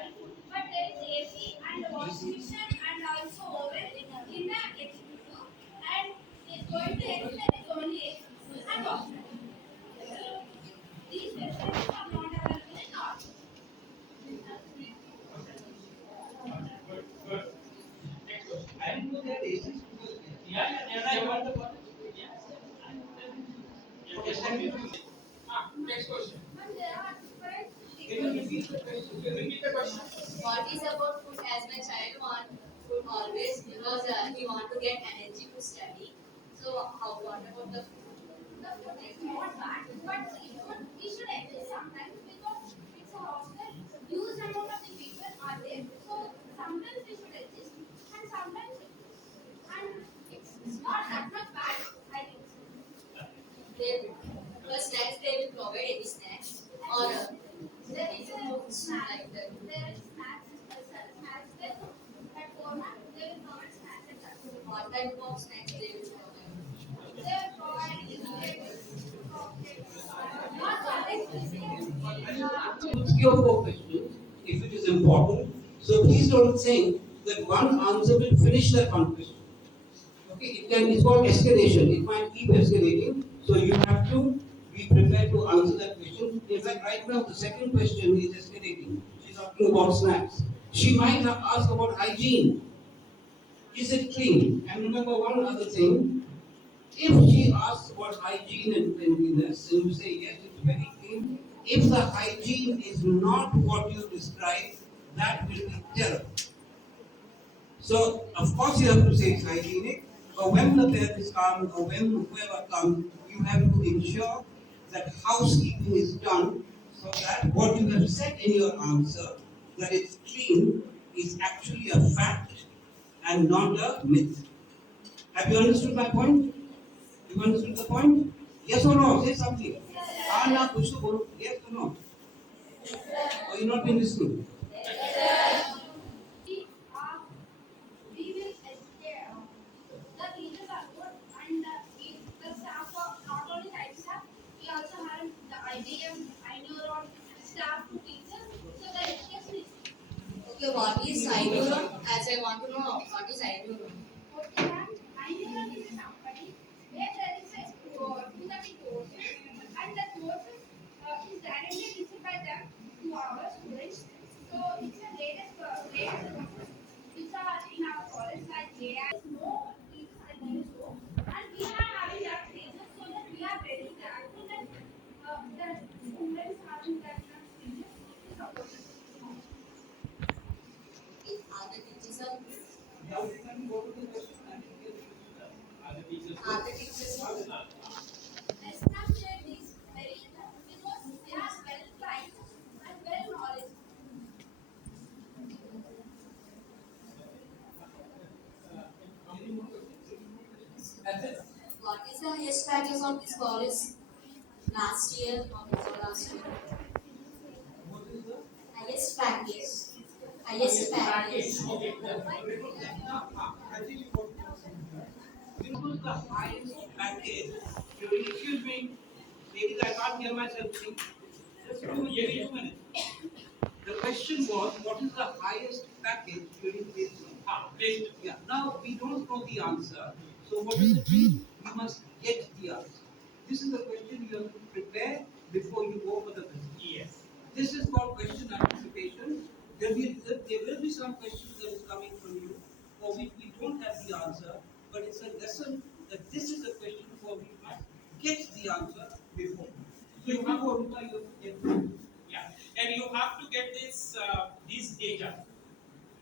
but there is AC and wash machine and also oven in the executive, and it's going to extend is only AC and wash machine. So these facilities are not available in normal. Good, good. Next question. I didn't know that AC is Yeah. want the one. Next question. But there are different Can you repeat the question? Repeat the question. What is about food? As my child want food always because he want to get energy to study. So what about the food? The food is not bad, but we should adjust sometimes because it's a hostel. Huge amount of the people are there, so sometimes we should adjust, and sometimes and it's not that much bad. I think. They will. For snacks, they will provide any snacks or There is a snack. like that. There is snacks. Snacks there. At format, there is not snacks at that. What type of snacks they will provide? They are providing chocolates, not chocolates. 3 or 4 questions, if it is important. So please don't think that one answer will finish that one question. It's called escalation. It might keep escalating. So you have to be prepared to answer that question. In fact, right now the second question is escalating. She's asking about snacks. She might have asked about hygiene. Is it clean? And remember one other thing. If she asks about hygiene and cleanliness, and you say yes, it's very clean. If the hygiene is not what you describe, that will be terrible. So, of course, you have to say it's hygienic, but when the parents come or when whoever comes, you have to ensure that housekeeping is done so that what you have said in your answer, that it's clean, is actually a fact and not a myth. Have you understood my point? You understood the point? Yes or no? Say something. Na, kuch to bolo. Yes or no? Or you not been listening? We are we will educate the teachers are good and the staff are not only site staff, we also have the IBM, INEURON staff to teachers, so the education is good. Okay, what is INEURON? As I want to know, what is INEURON? Okay, and INEURON is a company where there is a 230 courses and the courses is directly teaching by them to our students. So it's a latest courses which are in our college like AI. No teachers I think so. And we are having that teachers so that we are very thankful that the students having that teachers to support us. Are the teachers are good? Now we can go to the question and Are the teachers good? Let's not share this very because they are well trained and well knowledge. What is the highest package of this college last year or before last year? what is the Highest package. Highest package. Okay. I think this was the highest package. Excuse me, ladies, I can't hear myself think. Just give me 2 minutes. The question was, what is the highest package during placement? Placement. Yeah. Now we don't know the answer. So what does it mean? We must get the answer. This is the question you have to prepare before you go for the business. Yes. This is called question anticipation. There will be some questions that is coming from you for which we don't have the answer, but it's a lesson that this is a question for which we must get the answer before. So you have to get the Yeah. And you have to get these data.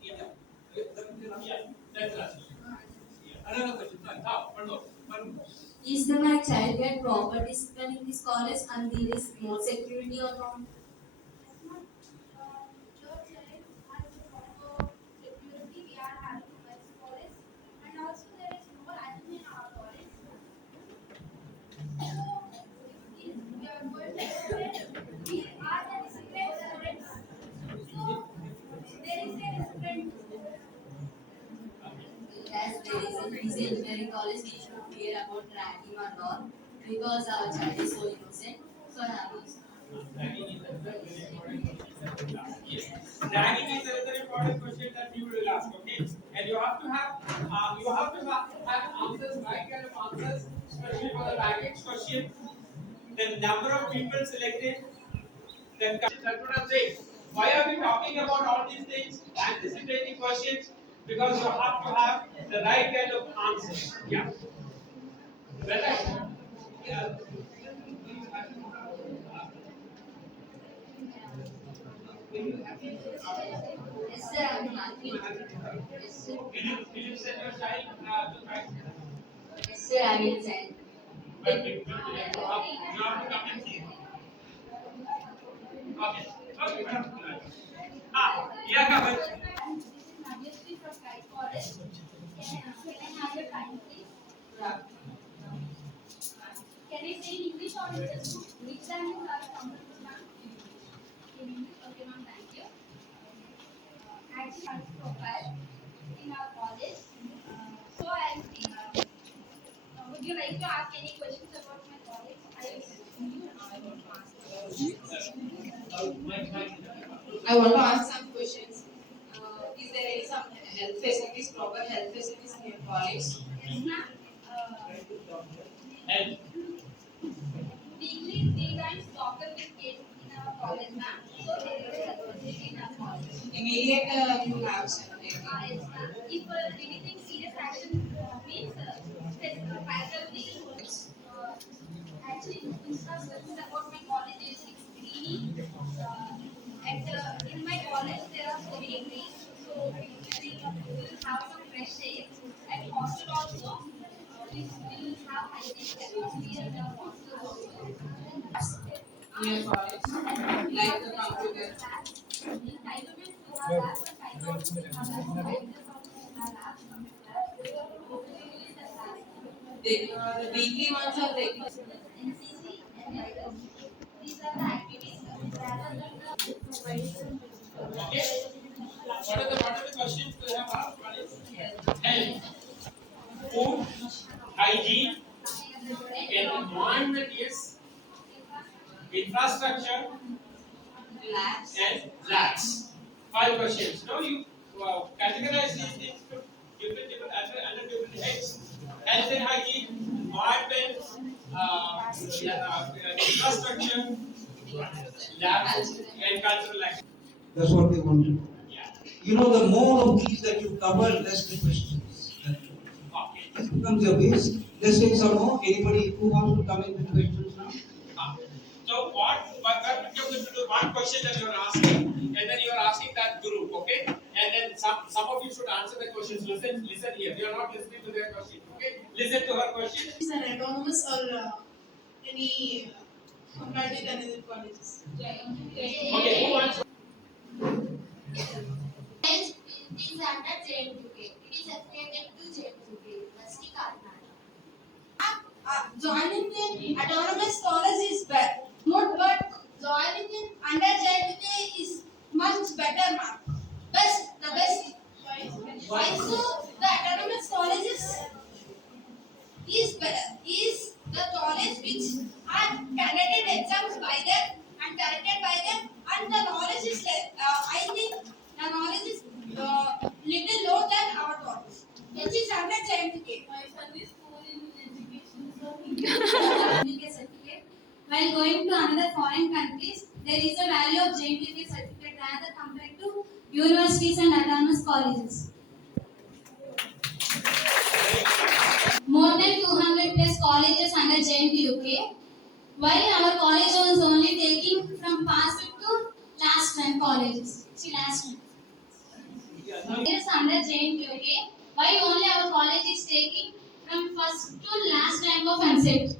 Yeah. Yeah. That's right. Yeah. Another question. Fine. One more. One more. Is the my child get proper discipline in this college and there is more security or not? Your child has a proper security. We are having men's college, and also there is no admin in our college. So, if we are going to student, we are the disciplined students. So, there is a discipline. As there is a busy engineering college, we should fear about ragging or not because our child is so innocent. So I have this. Yes. Ragging is another important question that you will ask, okay? And you have to have answers, right kind of answers, especially for the ragging question. The number of people selected, that's what I'm saying. Why are we talking about all these things? Anticipating questions because you have to have the right kind of answers. Yeah. Right? Yeah. Yes, sir, I'm happy. Yes, sir. Will you send your child to try? Yes, sir, I will send. But you have to come and see. Okay. Okay, madam. Yeah, come on. And this is Nageshri from Sky College. Can I have your time, please? Can I say in English or in Telugu? Which language are you comfortable, ma'am? In English. Okay, ma'am. Thank you. Actually, I have profile in our college. So I'll see. Would you like to ask any questions about my college? I want to ask some questions. Is there any some health facilities, proper health facilities in your college? Yes, ma'am. And Weekly 3 times soccer will came in our college, ma'am. So there is a diversity in our college. Immediate you have something. Yes, ma'am. If anything serious action means, faculty. Actually, infrastructure about my college is greening. In my college there are so many trees, so we will have some fresh air. At hostel also, we will have hygienic atmosphere in our hostel also. Near college, like the computer. In Tigerville we have labs, and Tigerville we have labs. Tigerville also we have labs, computer. We use the labs. The weekly ones are taking. NCC, NSS, these are the activities rather than the okay. What are the questions we have asked? One is health, food, hygiene, environment, yes, infrastructure, Labs. and labs. 5 questions. Now you categorize these things to different under different heads. Health and hygiene, environment, infrastructure, labs, and cultural activity. That's what they want to do. Yeah. You know, the more of these that you cover, less the questions. Okay. This becomes your base. Let's take some more. Anybody who wants to come in with questions now? So what you're going to do, one question that you're asking, and then you're asking that group, okay? And then some of you should answer the questions. Listen here. You're not listening to their question, okay? Listen to her question. Is an autonomous or any compared with another colleges? Okay, who wants? It is under JNUK. It is affiliated to JNUK University, Karnataka. Joining in autonomous college is bad. Not but joining in under JNUK is much better, ma'am. Best, the best. Why so? The autonomous colleges is better. Is the college which are conducted exams by them and corrected by them, and the knowledge is I think the knowledge is little low than our college, which is under JNUK. My son is poor in education, so he gets certificate. While going to another foreign countries, there is a value of JNUK certificate rather compared to universities and autonomous colleges. More than 200 plus colleges under JNUK, while our college was only taking from past to last rank colleges. See, last rank. It is under JNUK, why only our college is taking from first to last rank of unset.